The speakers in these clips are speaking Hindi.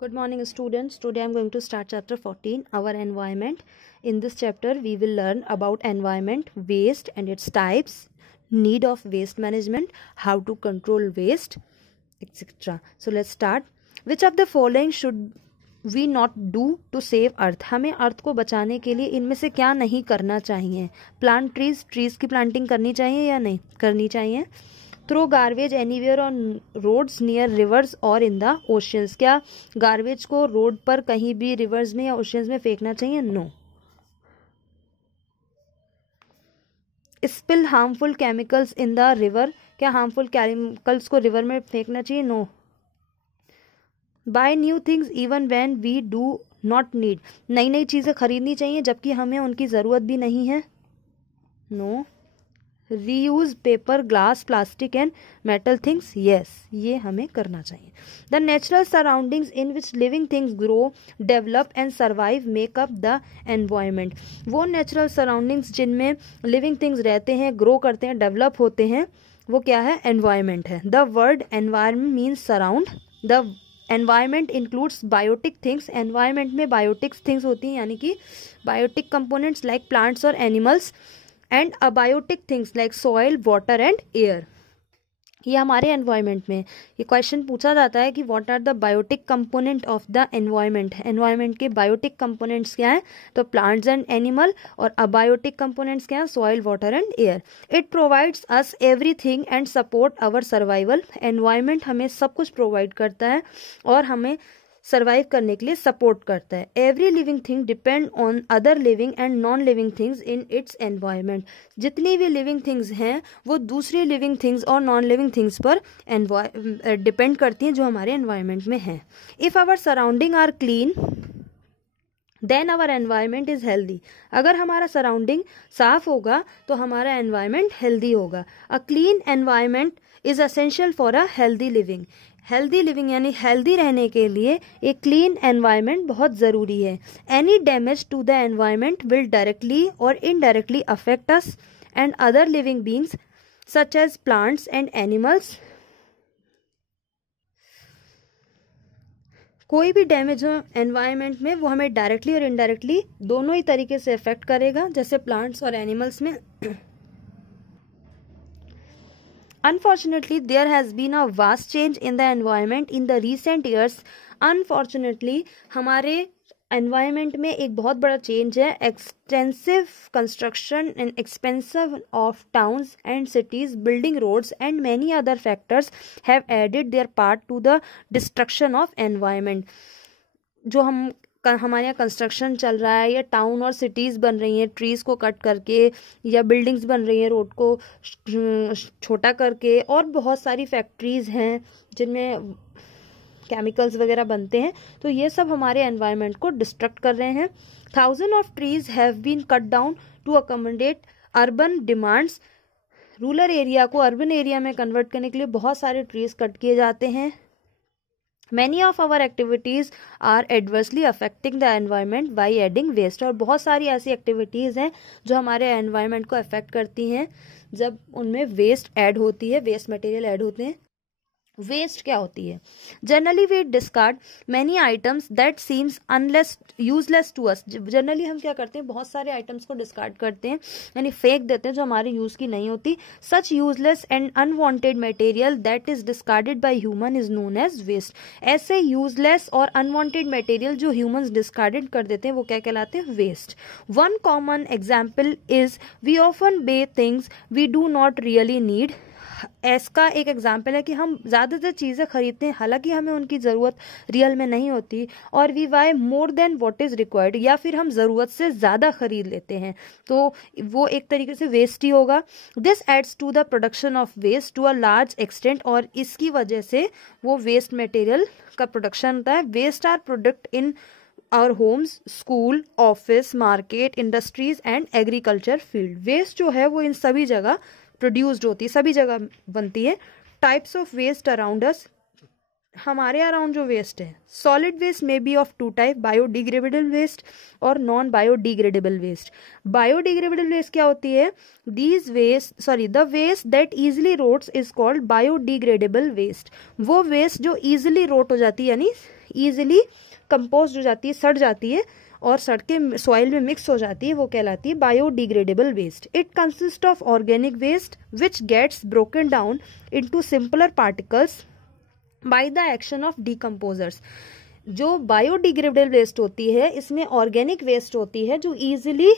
Good morning, students. Today I am going to start chapter 14, our environment. In this chapter, we will learn about environment, waste and its types, need of waste management, how to control waste, etc. So let's start. Which of the following should we not do to save earth? हमें अर्थ को बचाने के लिए इनमें से क्या नहीं करना चाहिए? प्लांट ट्रीज की प्लांटिंग करनी चाहिए या नहीं करनी चाहिए? Throw garbage anywhere on roads near rivers और इन द ओशियंस, क्या गार्बेज को रोड पर कहीं भी रिवर्स में या ओशियंस में फेंकना चाहिए? No. Spill harmful chemicals in the river, क्या हार्मफुल केमिकल्स को रिवर में फेंकना चाहिए? No. Buy new things even when we do not need, नई नई चीज़ें खरीदनी चाहिए जबकि हमें उनकी ज़रूरत भी नहीं है? No. Reuse paper, glass, plastic and metal things, yes, ये हमें करना चाहिए. The natural surroundings in which living things grow, develop and survive make up the environment, वो नेचुरल सराउंडिंग्स जिनमें लिविंग थिंग्स रहते हैं, ग्रो करते हैं, डेवलप होते हैं, वो क्या है? एनवायरमेंट है. The word environment means surround. The environment includes biotic things, environment में बायोटिक थिंग्स होती हैं, यानी कि बायोटिक कंपोनेंट्स लाइक प्लांट्स और animals, and abiotic things like soil, water and air. ये हमारे एनवायरनमेंट में ये क्वेश्चन पूछा जाता है कि what are the biotic component of the environment. Environment के बायोटिक कंपोनेंट्स क्या हैं? तो प्लांट्स एंड एनिमल. और अबायोटिक कंपोनेंट्स क्या हैं? Soil, water and air. It provides us everything and support our survival. Environment हमें सब कुछ प्रोवाइड करता है और हमें सर्वाइव करने के लिए सपोर्ट करता है. Every living thing depend on other living and non living things in its environment. जितनी भी लिविंग थिंग्स हैं वो दूसरी लिविंग थिंग्स और नॉन लिविंग थिंग्स पर डिपेंड करती हैं जो हमारे एनवायरनमेंट में हैं. If our surrounding are clean then our environment is healthy. अगर हमारा सराउंडिंग साफ होगा तो हमारा एनवायरनमेंट हेल्दी होगा. A clean environment is essential for a healthy living. Healthy living यानी हेल्दी रहने के लिए एक क्लीन एनवायरनमेंट बहुत ज़रूरी है. Any damage to the environment will directly और indirectly affect us and other living beings such as plants and animals. कोई भी डैमेज हो एनवायरनमेंट में वो हमें डायरेक्टली और इनडायरेक्टली दोनों ही तरीके से अफेक्ट करेगा, जैसे प्लांट्स और एनिमल्स में. Unfortunately, there has been a vast change in the environment in the recent years. Unfortunately, हमारे environment में एक बहुत बड़ा change है. Extensive construction and expansion of towns and cities, building roads and many other factors have added their part to the destruction of environment. जो हमारे यहाँ कंस्ट्रक्शन चल रहा है या टाउन और सिटीज़ बन रही हैं ट्रीज़ को कट करके, या बिल्डिंग्स बन रही हैं रोड को छोटा करके, और बहुत सारी फैक्ट्रीज़ हैं जिनमें केमिकल्स वगैरह बनते हैं, तो ये सब हमारे एनवायरनमेंट को डिस्ट्रक्ट कर रहे हैं. Thousand of trees have been cut down to accommodate urban demands. Rural area को अर्बन एरिया में कन्वर्ट करने के लिए बहुत सारे ट्रीज कट किए जाते हैं. Many of our activities are adversely affecting the environment by adding waste. और बहुत सारी ऐसी एक्टिविटीज़ हैं जो हमारे एनवायरनमेंट को अफेक्ट करती हैं जब उनमें वेस्ट ऐड होती है, वेस्ट मटेरियल ऐड होते हैं. वेस्ट क्या होती है? Generally we discard many items that seems unless useless to us. Generally हम क्या करते हैं? बहुत सारे आइटम्स को डिस्कार्ड करते हैं, यानी फेंक देते हैं जो हमारे यूज़ की नहीं होती. Such useless and unwanted material that is discarded by human is known as waste. ऐसे यूजलेस और अनवांटेड मटेरियल जो ह्यूमंस डिस्कार्डेड कर देते हैं वो क्या कहलाते हैं? Waste. One common example is we often buy things we do not really need. इसका एक एग्जाम्पल है कि हम ज़्यादातर चीज़ें खरीदते हैं हालांकि हमें उनकी ज़रूरत रियल में नहीं होती. और we buy more than what is required, या फिर हम ज़रूरत से ज़्यादा खरीद लेते हैं, तो वो एक तरीके से वेस्ट ही होगा. This adds to the production of waste to a large extent. और इसकी वजह से वो वेस्ट मटेरियल का प्रोडक्शन होता है. Waste are product in our homes, school, office, market, industries and agriculture field. Waste जो है वो इन सभी जगह प्रोड्यूस्ड होती है, सभी जगह बनती है. Types of waste around us, हमारे अराउंड जो वेस्ट है. Solid waste may be of two type, biodegradable waste और non biodegradable waste. Biodegradable waste क्या होती है? The waste that easily rots is called biodegradable waste. वो वेस्ट जो इजिली रोट हो जाती है, यानी ईजिली कंपोस्ट हो जाती है, सड़ जाती है और सड़ के सॉइल में मिक्स हो जाती है, वो कहलाती है biodegradable waste. It consist of organic waste which gets broken down into simpler particles by the action of decomposers. जो बायोडिग्रेडेबल वेस्ट होती है इसमें ऑर्गेनिक वेस्ट होती है जो ईजिली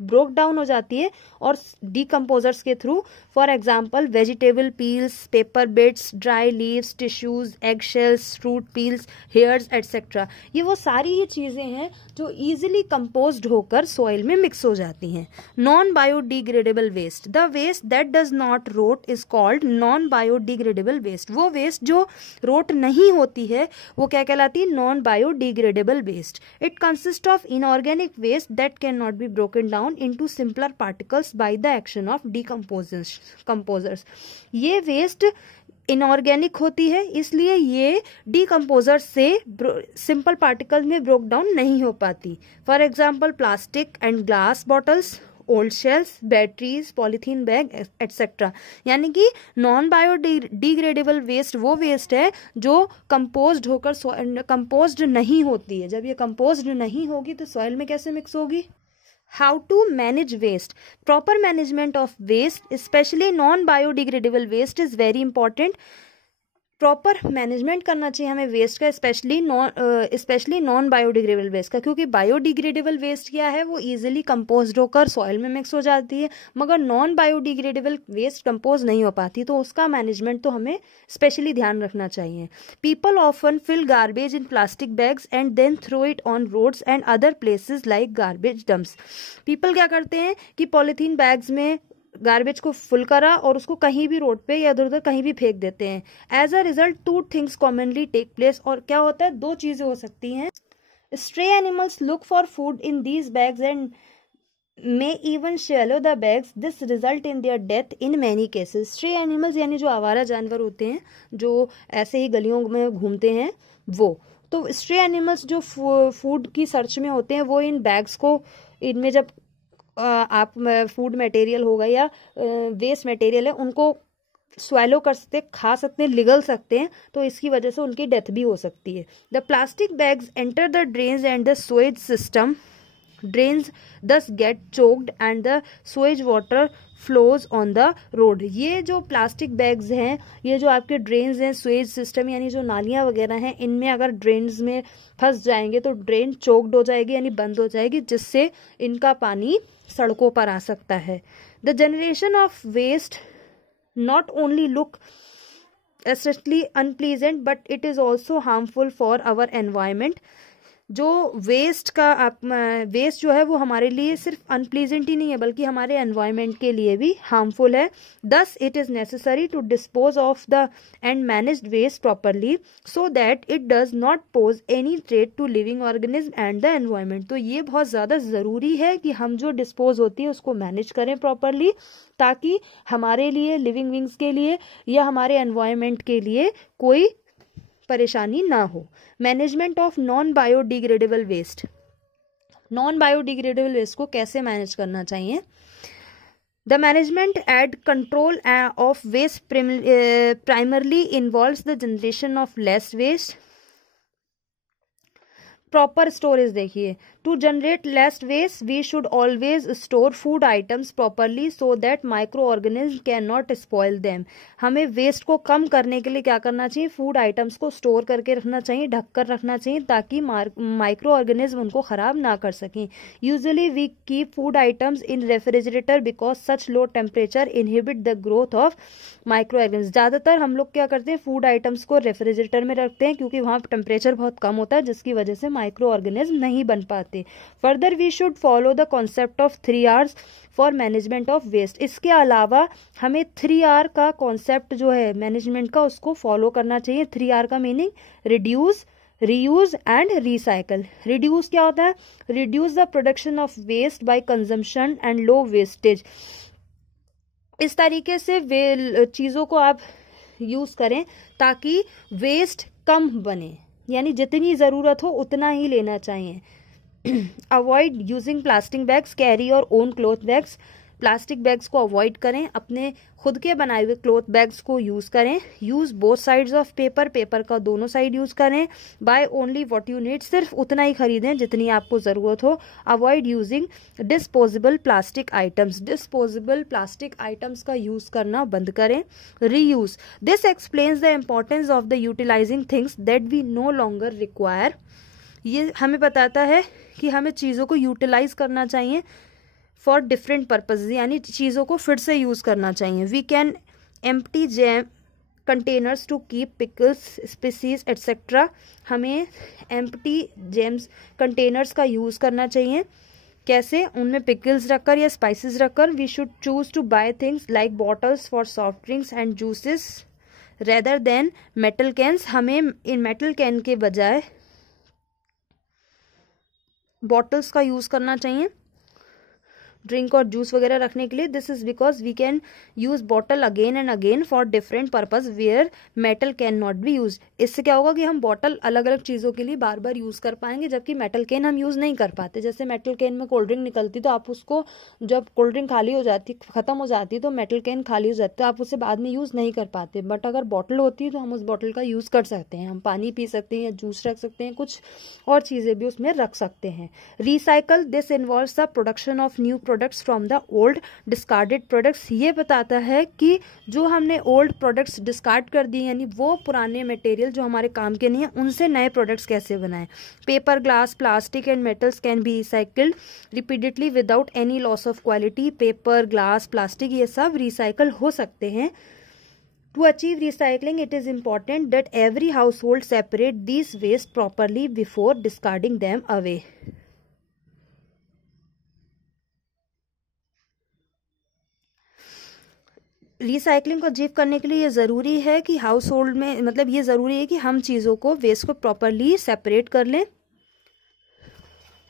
ब्रोक डाउन हो जाती है और डीकम्पोजर्स के through, for example vegetable peels, paper bits, dry leaves, tissues, egg shells, fruit peels, hairs etcetera. ये वो सारी ही चीजें हैं जो इजीली कंपोज्ड होकर सॉइल में मिक्स हो जाती हैं। Non biodegradable waste, the waste that does not rot is called non biodegradable waste. वो वेस्ट जो रोट नहीं होती है वो क्या कहलाती है? Non biodegradable waste. It consist of inorganic waste that can not be broken down into simpler particles by the action of decomposers। ये वेस्ट इनऑर्गेनिक होती है इसलिए ये डीकम्पोजर से सिंपल पार्टिकल में ब्रोक डाउन नहीं हो पाती। For example plastic and glass bottles, old shells, batteries, polythene bag etcetera. यानी कि नॉन बायोडिग्रेडेबल वेस्ट वो वेस्ट है जो कंपोज्ड होकर कंपोज्ड नहीं होती है। जब ये कंपोज्ड नहीं होगी तो सॉइल में कैसे मिक्स होगी? How to manage waste? Proper management of waste, especially non-biodegradable waste, is very important. Proper management करना चाहिए हमें वेस्ट का, स्पेशली नॉन बायोडिग्रेडेबल वेस्ट का, क्योंकि बायोडिग्रेडेबल वेस्ट क्या है वो इजीली कंपोज्ड होकर सॉइल में मिक्स हो जाती है, मगर नॉन बायोडिग्रेडेबल वेस्ट कंपोज नहीं हो पाती, तो उसका मैनेजमेंट तो हमें स्पेशली ध्यान रखना चाहिए। People often fill garbage in plastic bags and then throw it on roads and other places like garbage dumps. People क्या करते हैं कि पॉलीथीन बैग्स में गार्बेज को फुल करा और उसको कहीं भी रोड पे या इधर उधर कहीं भी फेंक देते हैं। As a result two things commonly take place, और क्या होता है? दो चीजें हो सकती हैं। Stray animals look for food in these bags and may even swallow the bags, this result in their death in many cases. Stray animals यानी जो आवारा जानवर होते हैं जो ऐसे ही गलियों में घूमते हैं, वो तो स्ट्रे एनिमल्स जो फूड की सर्च में होते हैं वो इन बैग्स को, इनमें जब आप फूड मटेरियल होगा या वेस्ट मटेरियल है उनको स्वेलो कर सकते, खा सकते हैं, लिगल सकते हैं, तो इसकी वजह से उनकी डेथ भी हो सकती है। The plastic bags enter the drains and the sewage system, drains thus get choked and the sewage water flows on the road. ये जो प्लास्टिक बैग्स हैं, ये जो आपके ड्रेन्स हैं, स्वेज सिस्टम यानी जो नालियाँ वगैरह हैं, इनमें अगर ड्रेन्स में फंस जाएंगे तो ड्रेन चोक्ड हो जाएगी यानी बंद हो जाएगी, जिससे इनका पानी सड़कों पर आ सकता है। The generation of waste not only look aesthetically unpleasant but it is also harmful for our environment. जो वेस्ट जो है वो हमारे लिए सिर्फ अनप्लीजेंट ही नहीं है बल्कि हमारे एनवायरनमेंट के लिए भी हार्मफुल है। Thus it is necessary to dispose of the and managed waste properly so that it does not pose any threat to living organism and the environment. तो ये बहुत ज़्यादा ज़रूरी है कि हम जो डिस्पोज होती है उसको मैनेज करें प्रॉपरली, ताकि हमारे लिए, लिविंग बींग्स के लिए या हमारे एनवायरनमेंट के लिए कोई परेशानी ना हो। Management of non biodegradable waste, non biodegradable waste को कैसे मैनेज करना चाहिए? The management and control of waste primarily involves the generation of less waste. Proper storage देखिए, to generate less waste we should always store food items properly so that micro organism can not spoil them. हमें वेस्ट को कम करने के लिए क्या करना चाहिए? फूड आइटम्स को स्टोर करके रखना चाहिए, ढक कर रखना चाहिए, ताकि माइक्रो ऑर्गेनिज्म उनको खराब ना कर सकें। Usually we keep food items in refrigerator because such low temperature inhibit the growth of microorganism. ज़्यादातर हम लोग क्या करते हैं? फूड आइटम्स को रेफ्रिजरेटर में रखते हैं क्योंकि वहाँ टेम्परेचर बहुत कम होता है, जिसकी वजह से माइक्रो ऑर्गेनिज्म नहीं बन पाते। Further we should follow the concept of 3Rs for management of waste. इसके अलावा हमें 3R का कॉन्सेप्ट जो है मैनेजमेंट का उसको फॉलो करना चाहिए। 3R का meaning reduce, reuse and recycle. Reduce क्या होता है? Reduce the production of waste by consumption and low wastage. इस तरीके से चीज़ों को आप यूज करें ताकि वेस्ट कम बने, यानी जितनी ज़रूरत हो उतना ही लेना चाहिए। Avoid using plastic bags, carry our own cloth bags. Plastic bags को अवॉइड करें, अपने खुद के बनाए हुए क्लॉथ बैग्स को यूज़ करें। Use both sides of paper, paper का दोनों साइड यूज़ करें। Buy only what you need, सिर्फ उतना ही खरीदें जितनी आपको ज़रूरत हो। Avoid using disposable plastic items, disposable plastic items का यूज़ करना बंद करें। Reuse, this explains the importance of the utilising things that we no longer require. ये हमें बताता है कि हमें चीज़ों को यूटिलाइज करना चाहिए फॉर डिफरेंट पर्पज, यानी चीज़ों को फिर से यूज़ करना चाहिए। We can empty jam containers to keep pickles, species etcetera. हमें एम्प्टी जैम्स कंटेनर्स का यूज़ करना चाहिए। कैसे? उनमें पिकल्स रखकर या स्पाइसेस रखकर। We should choose to buy things like bottles for soft drinks and juices rather than metal cans. हमें इन मेटल कैन के बजाय बॉटल्स का यूज़ करना चाहिए ड्रिंक और जूस वगैरह रखने के लिए। This is because we can use bottle again and again for different purpose where metal can not be use. इससे क्या होगा कि हम बॉटल अलग अलग चीज़ों के लिए बार बार यूज़ कर पाएंगे, जबकि मेटल कैन हम यूज़ नहीं कर पाते। जैसे मेटल कैन में कोल्ड ड्रिंक निकलती, तो आप उसको जब कोल्ड ड्रिंक खाली हो जाती, खत्म हो जाती, तो मेटल कैन खाली हो जाती, तो आप उसे बाद में यूज़ नहीं कर पाते। बट अगर बॉटल होती है तो हम उस बॉटल का यूज़ कर सकते हैं, हम पानी पी सकते हैं या जूस रख सकते हैं, कुछ और चीज़ें भी उसमें रख सकते हैं। Recycle, this involves the production of new products from the old discarded products. ये बताता है कि जो हमने ओल्ड प्रोडक्ट्स डिस्कार्ड कर दिए, यानी वो पुराने मटेरियल जो हमारे काम के नहीं है, उनसे नए प्रोडक्ट्स कैसे बनाएं। Paper, glass, plastic and metals can be recycled repeatedly without any loss of quality. Paper, glass, plastic ये सब रिसाइकल हो सकते हैं। To achieve recycling, it is important that every household separate these waste properly before discarding them away. Recycling को अचीव करने के लिए ये ज़रूरी है कि हाउस होल्ड में, मतलब ये ज़रूरी है कि हम चीज़ों को, वेस्ट को प्रॉपरली सेपरेट कर लें।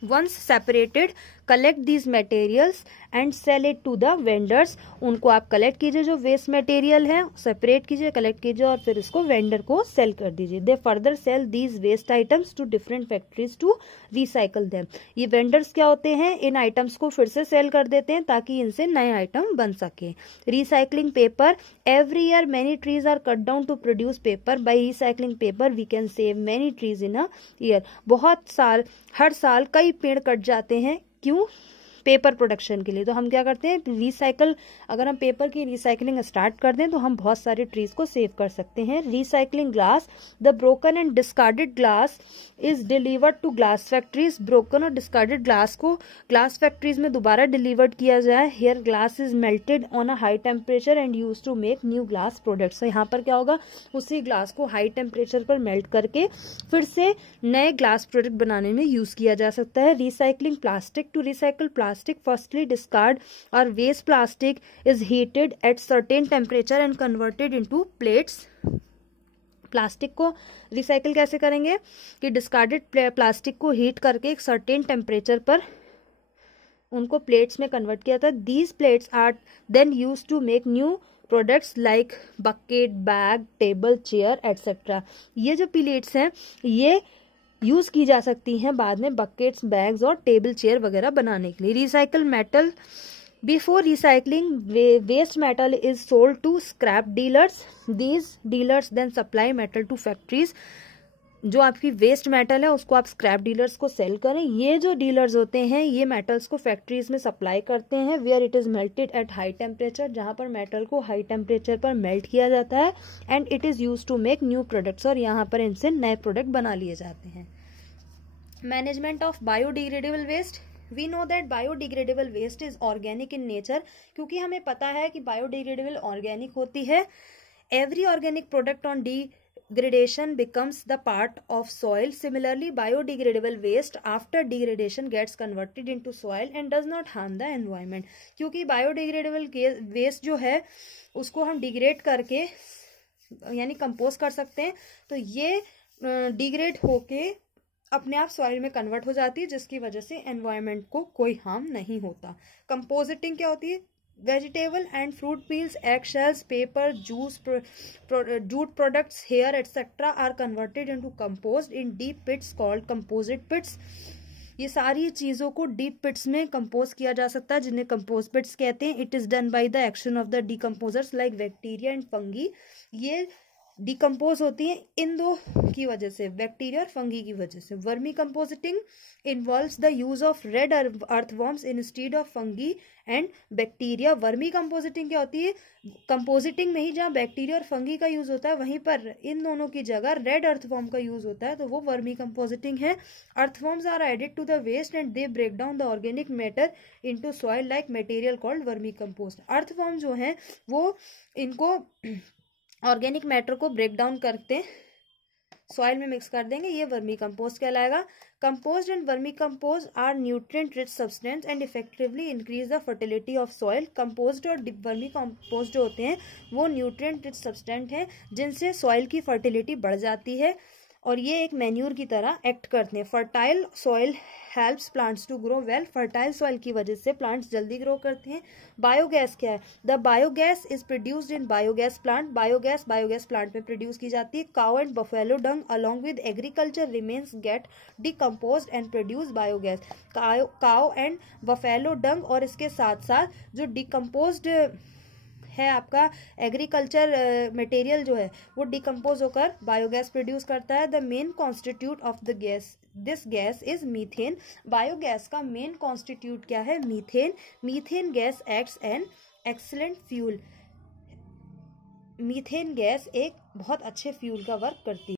Once separated, collect these materials and sell it to the vendors. उनको आप कलेक्ट कीजिए, जो वेस्ट मटेरियल है सेपरेट कीजिए, कलेक्ट कीजिए और फिर इसको वेंडर को सेल कर दीजिए। They further sell these waste items to different factories to recycle them. ये वेंडर्स क्या होते हैं? इन आइटम्स को फिर से सेल कर देते हैं ताकि इनसे नए आइटम बन सके। Recycling paper, every year many trees are cut down to produce paper. By recycling paper we can save many trees in a year. हर साल कई पेड़ कट जाते हैं, क्यों? पेपर प्रोडक्शन के लिए। तो हम क्या करते हैं, रिसाइकल, अगर हम पेपर की रिसाइकलिंग स्टार्ट कर दें तो हम बहुत सारे ट्रीज को सेव कर सकते हैं। Recycling glass, the broken and discarded glass is delivered to glass factories. Broken और डिस्कार्डेड ग्लास को ग्लास फैक्ट्रीज में दोबारा डिलीवर्ड किया जाए। Here glass is melted on a high temperature and use to make new glass products. यहाँ पर क्या होगा, उसी ग्लास को हाई टेम्परेचर पर मेल्ट करके फिर से नए ग्लास प्रोडक्ट बनाने में यूज किया जा सकता है। Recycling plastic, to recycle plastic, firstly discard or waste plastic is heated at certain temperature and converted into plates. Plastic को रिसाइकल कैसे करेंगे कि डिस्कार्डेड प्लास्टिक को हीट करके एक सर्टेन टेम्परेचर पर उनको प्लेट्स में कन्वर्ट किया था। These plates are then use to make new products like bucket, bag, table, chair etcetera. ये जो प्लेट्स हैं ये यूज की जा सकती हैं बाद में बकेट्स, बैग्स और टेबल चेयर वगैरह बनाने के लिए। Recycle metal, before recycling waste metal is sold to scrap dealers. These dealers then supply metal to factories. जो आपकी वेस्ट मेटल है उसको आप स्क्रैप डीलर्स को सेल करें। ये जो डीलर्स होते हैं ये मेटल्स को फैक्ट्रीज में सप्लाई करते हैं, where it is melted at high temperature, जहां पर मेटल को हाई टेम्परेचर पर मेल्ट किया जाता है, and it is use to make new products, और यहाँ पर इनसे नए प्रोडक्ट बना लिए जाते हैं। Management of biodegradable waste, we know that biodegradable waste is organic in nature, क्योंकि हमें पता है कि बायोडिग्रेडेबल ऑर्गेनिक होती है। Every organic product on degradation becomes the part of soil. Similarly, biodegradable waste after degradation gets converted into soil and does not harm the environment. क्योंकि biodegradable waste जो है उसको हम डिग्रेड करके यानी कंपोज कर सकते हैं, तो ये डिग्रेड होके अपने आप सॉइल में कन्वर्ट हो जाती है, जिसकी वजह से एनवायरनमेंट को कोई हार्म नहीं होता। कंपोजिटिंग क्या होती है? Vegetable and fruit peels, egg shells, paper, jute products, hair etcetera are converted into compost in deep pits called composite pits. ये सारी चीज़ों को डीप पिट्स में कंपोज किया जा सकता है, जिन्हें कंपोज पिट्स कहते हैं। It is done by the action of the decomposers like bacteria and fungi. ये डिकम्पोज होती हैं इन दो की वजह से, बैक्टीरिया और फंगी की वजह से। Vermi compositing involves the use of red earthworms instead of fungi and bacteria. Vermi compositing क्या होती है? कंपोजिटिंग में ही जहाँ बैक्टीरिया और फंगी का यूज होता है, वहीं पर इन दोनों की जगह रेड अर्थवॉर्म का यूज होता है, तो वो वर्मी कंपोजिटिंग है। Earthworms are added to the waste and they break down the organic matter into soil like material called vermi compost. Earthworm जो है वो इनको ऑर्गेनिक मैटर को ब्रेक डाउन करते सॉइल में मिक्स कर देंगे, ये वर्मी कंपोस्ट कहलाएगा। Compost and vermi compose are nutrient rich substance and effectively increase the fertility of soil. Compost और वर्मी कंपोस्ट जो होते हैं वो न्यूट्रिएंट रिच सब्सटेंस हैं, जिनसे सॉइल की फर्टिलिटी बढ़ जाती है और ये एक मैन्यूर की तरह एक्ट करते हैं। Fertile soil helps plants to grow well. Fertile soil की वजह से प्लांट्स जल्दी ग्रो करते हैं। बायोगैस क्या है? The biogas is produced in biogas plant. Biogas plant में प्रोड्यूस की जाती है। Cow and buffalo dung along with agriculture remains get decomposed and produce biogas. Cow and buffalo dung और इसके साथ साथ जो डिकम्पोज्ड है आपका एग्रीकल्चर मटेरियल जो है वो डिकम्पोज होकर बायोगैस प्रोड्यूस करता है। The main constitute of the gas this gas is methane. Biogas का मेन कॉन्स्टिट्यूट क्या है? Methane. Methane gas acts an excellent fuel. Methane gas एक बहुत अच्छे फ्यूल का वर्क करती है।